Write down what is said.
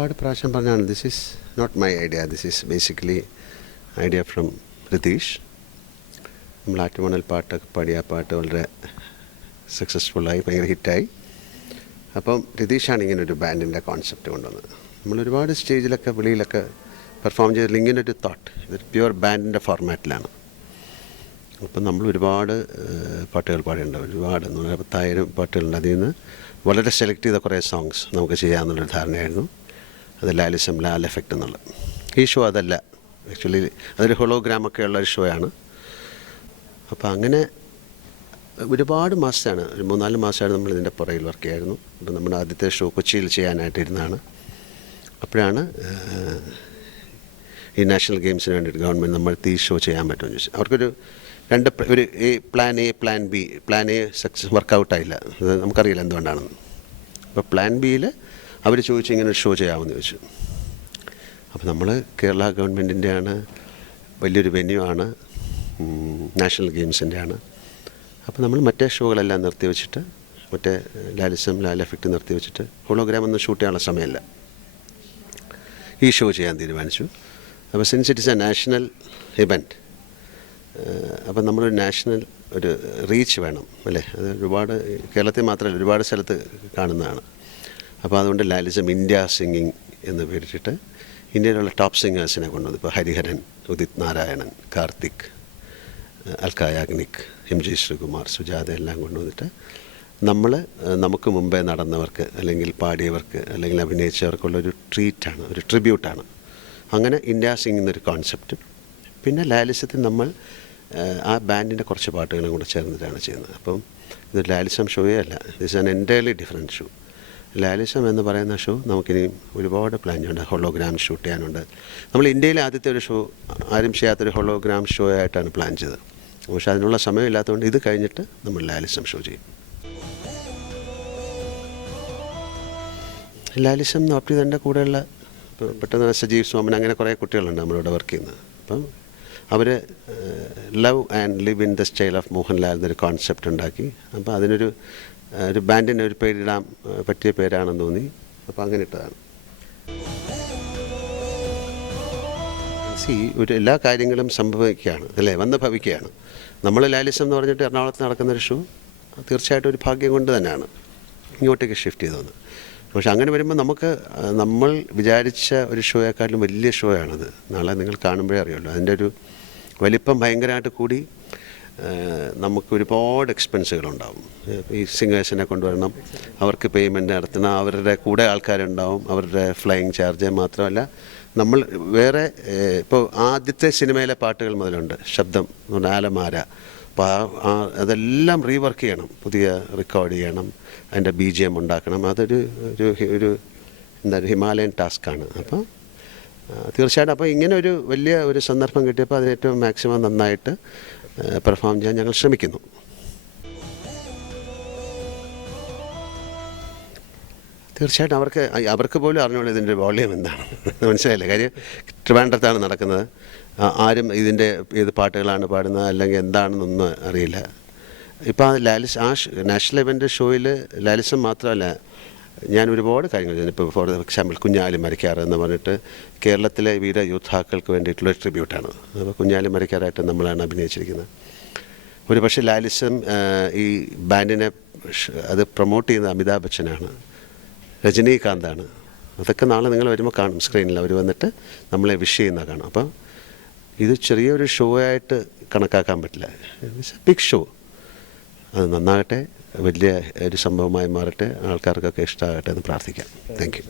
ഒരുപാട് പ്രാവശ്യം പറഞ്ഞാണ്, this is not my idea, this is basically idea from Ritheesh. നമ്മൾ ആറ്റുമണൽ പാട്ടൊക്കെ പാടിയ ആ പാട്ട് വളരെ സക്സസ്ഫുള്ളായി, ഭയങ്കര ഹിറ്റായി. അപ്പം രതീഷാണ് ഇങ്ങനൊരു ബാൻഡിൻ്റെ കോൺസെപ്റ്റ് കൊണ്ടുവന്നത്. നമ്മൾ ഒരുപാട് സ്റ്റേജിലൊക്കെ വെളിയിലൊക്കെ പെർഫോം ചെയ്തില്ല ഇങ്ങനൊരു തോട്ട്, ഇതൊരു പ്യുവർ ബാൻഡിൻ്റെ ഫോർമാറ്റിലാണ്. അപ്പം നമ്മൾ ഒരുപാട് പാട്ടുകൾ പാടിയിട്ടുണ്ട്, ഒരുപാട് 10,000 പാട്ടുകളുണ്ട്. അതിൽ നിന്ന് വളരെ സെലക്ട് ചെയ്ത കുറേ സോങ്സ് നമുക്ക് ചെയ്യാമെന്നുള്ളൊരു ധാരണയായിരുന്നു. അത് ലാലിസം ലാൽ എഫക്റ്റ് എന്നുള്ളത്. ഈ ഷോ അതല്ല, ആക്ച്വലി അതൊരു ഹോളോഗ്രാമൊക്കെ ഉള്ളൊരു ഷോ ആണ്. അപ്പോൾ അങ്ങനെ ഒരുപാട് മാസമാണ്, ഒരു 3-4 മാസമാണ് നമ്മൾ ഇതിൻ്റെ പുറകിൽ വർക്ക് ചെയ്യായിരുന്നു. അപ്പോൾ നമ്മുടെ ആദ്യത്തെ ഷോ കൊച്ചിയിൽ ചെയ്യാനായിട്ടിരുന്നതാണ്. അപ്പോഴാണ് ഈ നാഷണൽ ഗെയിംസിന് വേണ്ടിയിട്ട് ഗവൺമെൻറ് നമ്മൾക്ക് ഈ ഷോ ചെയ്യാൻ പറ്റുമെന്ന് ചോദിച്ചു. അവർക്കൊരു ഒരു plan A plan B. Plan A success വർക്കൗട്ടായില്ല, അത് നമുക്കറിയില്ല എന്തുകൊണ്ടാണെന്ന്. അപ്പോൾ പ്ലാൻ ബിയിൽ അവർ ചോദിച്ചു ഇങ്ങനെ ഒരു ഷോ ചെയ്യാമെന്ന് ചോദിച്ചു. അപ്പോൾ നമ്മൾ കേരള ഗവൺമെൻറ്റിൻ്റെയാണ്, വലിയൊരു വെന്യൂ ആണ്, നാഷണൽ ഗെയിംസിൻ്റെയാണ്. അപ്പോൾ നമ്മൾ മറ്റേ ഷോകളെല്ലാം നിർത്തിവെച്ചിട്ട്, മറ്റേ ലാലിസം ലാൽ എഫക്റ്റ് നിർത്തിവെച്ചിട്ട്, ഹോളോഗ്രാം ഒന്നും ഷൂട്ട് ചെയ്യാനുള്ള സമയമില്ല, ഈ ഷോ ചെയ്യാൻ തീരുമാനിച്ചു. അപ്പോൾ since it is A national event, അപ്പം നമ്മളൊരു നാഷണൽ ഒരു റീച്ച് വേണം അല്ലേ. അത് ഒരുപാട് കേരളത്തിൽ മാത്രമല്ല ഒരുപാട് സ്ഥലത്ത് കാണുന്നതാണ്. അപ്പോൾ അതുകൊണ്ട് ലാലിസം ഇന്ത്യ സിംഗിങ് എന്ന് പേരിട്ടിട്ട് ഇന്ത്യയിലുള്ള ടോപ്പ് സിംഗേഴ്സിനെ കൊണ്ടുവന്നു. ഇപ്പോൾ ഹരിഹരൻ, ഉദിത് നാരായണൻ, കാർത്തിക്, അൽക്ക യാഗ്നിക്, എം ജി ശ്രീകുമാർ, സുജാത എല്ലാം കൊണ്ടുവന്നിട്ട് നമുക്ക് മുമ്പേ നടന്നവർക്ക് അല്ലെങ്കിൽ പാടിയവർക്ക് അല്ലെങ്കിൽ അഭിനയിച്ചവർക്കുള്ളൊരു ട്രീറ്റാണ്, ഒരു ട്രിബ്യൂട്ടാണ്. അങ്ങനെ ഇന്ത്യ സിംഗ് എന്നൊരു കോൺസെപ്റ്റ്. പിന്നെ ലാലിസത്തിൽ നമ്മൾ ആ ബാൻഡിൻ്റെ കുറച്ച് പാട്ടുകളും കൂടെ ചേർന്നിട്ടാണ് ചെയ്യുന്നത്. അപ്പം ഇത് ലാലിസം ഷോയേ അല്ല, this an entirely different show. Lalism എന്ന് പറയുന്ന ഷോ നമുക്കിനിയും ഒരുപാട് പ്ലാൻ ചെയ്യുന്നുണ്ട്. ഹോളോഗ്രാം ഷൂട്ട് ചെയ്യാനുണ്ട്. നമ്മൾ ഇന്ത്യയിലെ ആദ്യത്തെ ഒരു ഷോ, ആരും ചെയ്യാത്തൊരു ഹോളോഗ്രാം ഷോ ആയിട്ടാണ് പ്ലാൻ ചെയ്തത്. പക്ഷേ അതിനുള്ള സമയമില്ലാത്തതുകൊണ്ട് ഇത് കഴിഞ്ഞിട്ട് നമ്മൾ ലാലിസം ഷോ ചെയ്യും. ലാലിസം നോപ്റ്റിതൻ്റെ കൂടെയുള്ള പെട്ടെന്ന് സജീവ് സോമൻ, അങ്ങനെ കുറേ കുട്ടികളുണ്ട് നമ്മളിവിടെ വർക്ക് ചെയ്യുന്നത്. അപ്പം അവർ love and live in the style of Mohanlal എന്നൊരു കോൺസെപ്റ്റ് ഉണ്ടാക്കി. അപ്പോൾ അതിനൊരു ബാൻഡിന് ഒരു പേരിടാൻ പറ്റിയ പേരാണെന്ന് തോന്നി. അപ്പോൾ അങ്ങനെ ഇട്ടതാണ്. ഒരു എല്ലാ കാര്യങ്ങളും സംഭവിക്കുകയാണ് അല്ലേ, വന്ന് ഭവിക്കുകയാണ്. നമ്മൾ ലാലിസം എന്ന് പറഞ്ഞിട്ട് എറണാകുളത്ത് നടക്കുന്നൊരു ഷോ തീർച്ചയായിട്ടും ഒരു ഭാഗ്യം കൊണ്ട് തന്നെയാണ് ഇങ്ങോട്ടേക്ക് ഷിഫ്റ്റ് ചെയ്തത്. പക്ഷെ അങ്ങനെ വരുമ്പോൾ നമ്മൾ വിചാരിച്ച ഒരു ഷോയെക്കാട്ടിലും വലിയ ഷോ ആണത്. നാളെ നിങ്ങൾ കാണുമ്പോഴേ അറിയുള്ളൂ. അതിൻ്റെ ഒരു വലിപ്പം ഭയങ്കരമായിട്ട് കൂടി നമുക്ക് ഒരുപാട് എക്സ്പെൻസുകളുണ്ടാവും. ഈ സിംഗേഴ്സിനെ കൊണ്ടുവരണം, അവർക്ക് പേയ്മെൻറ്റ് നടത്തണം, അവരുടെ കൂടെ ആൾക്കാരുണ്ടാവും, അവരുടെ ഫ്ലൈയിങ് ചാർജ് മാത്രമല്ല നമ്മൾ വേറെ ഇപ്പോൾ ആദ്യത്തെ സിനിമയിലെ പാട്ടുകൾ മുതലുണ്ട്, ശബ്ദം എന്ന് പറഞ്ഞാൽ ആലമാര. അപ്പോൾ അതെല്ലാം റീവർക്ക് ചെയ്യണം, പുതിയ റെക്കോർഡ് ചെയ്യണം, അതിൻ്റെ BGM ഉണ്ടാക്കണം. അതൊരു ഹിമാലയൻ ടാസ്ക്കാണ്. അപ്പോൾ തീർച്ചയായിട്ടും അപ്പോൾ ഇങ്ങനെ ഒരു വലിയ ഒരു സന്ദർഭം കിട്ടിയപ്പോൾ അതിനേറ്റവും മാക്സിമം നന്നായിട്ട് പെർഫോം ചെയ്യാൻ ഞങ്ങൾ ശ്രമിക്കുന്നു. തീർച്ചയായിട്ടും അവർക്ക് പോലും അറിഞ്ഞോളൂ ഇതിൻ്റെ വോളിയം എന്താണ്, മനസ്സിലായില്ലേ. കാര്യം ട്രിവാൻഡ്രത്താണ് നടക്കുന്നത്, ആരും ഏത് പാട്ടുകളാണ് പാടുന്നത് അല്ലെങ്കിൽ എന്താണെന്നൊന്നും അറിയില്ല. ഇപ്പോൾ നാഷണൽ ഇവൻ്റ് ഷോയിൽ ലാലിസം മാത്രമല്ല, ഞാൻ ഒരുപാട് കാര്യങ്ങൾ ചെയ്യുന്നു. ഇപ്പോൾ ഫോർ എക്സാമ്പിൾ കുഞ്ഞാലി മരക്കാർ എന്ന് പറഞ്ഞിട്ട് കേരളത്തിലെ വീരയോദ്ധാക്കൾക്ക് വേണ്ടിയിട്ടുള്ള ട്രിബ്യൂട്ടാണ്. അപ്പോൾ കുഞ്ഞാലി മരക്കാരായിട്ട് നമ്മളാണ് അഭിനയിച്ചിരിക്കുന്നത്. ഒരു പക്ഷേ ലാലിസം ഈ ബാൻഡിനെ അത് പ്രൊമോട്ട് ചെയ്യുന്ന അമിതാഭ് ബച്ചനാണ്, രജനീകാന്താണ്. അതൊക്കെ നാളെ നിങ്ങൾ വരുമ്പോൾ കാണും സ്ക്രീനിൽ. അവർ വന്നിട്ട് നമ്മളെ വിഷ് ചെയ്യുന്ന കാണും. അപ്പം ഇത് ചെറിയൊരു ഷോ ആയിട്ട് കണക്കാക്കാൻ പറ്റില്ല, ഇറ്റ്സ് എ ബിഗ് ഷോ. അത് നന്നാകട്ടെ, വലിയ ഒരു സംഭവമായി മാറട്ടെ, ആൾക്കാർക്കൊക്കെ ഇഷ്ടമാകട്ടെ എന്ന് പ്രാർത്ഥിക്കാം. Thank you.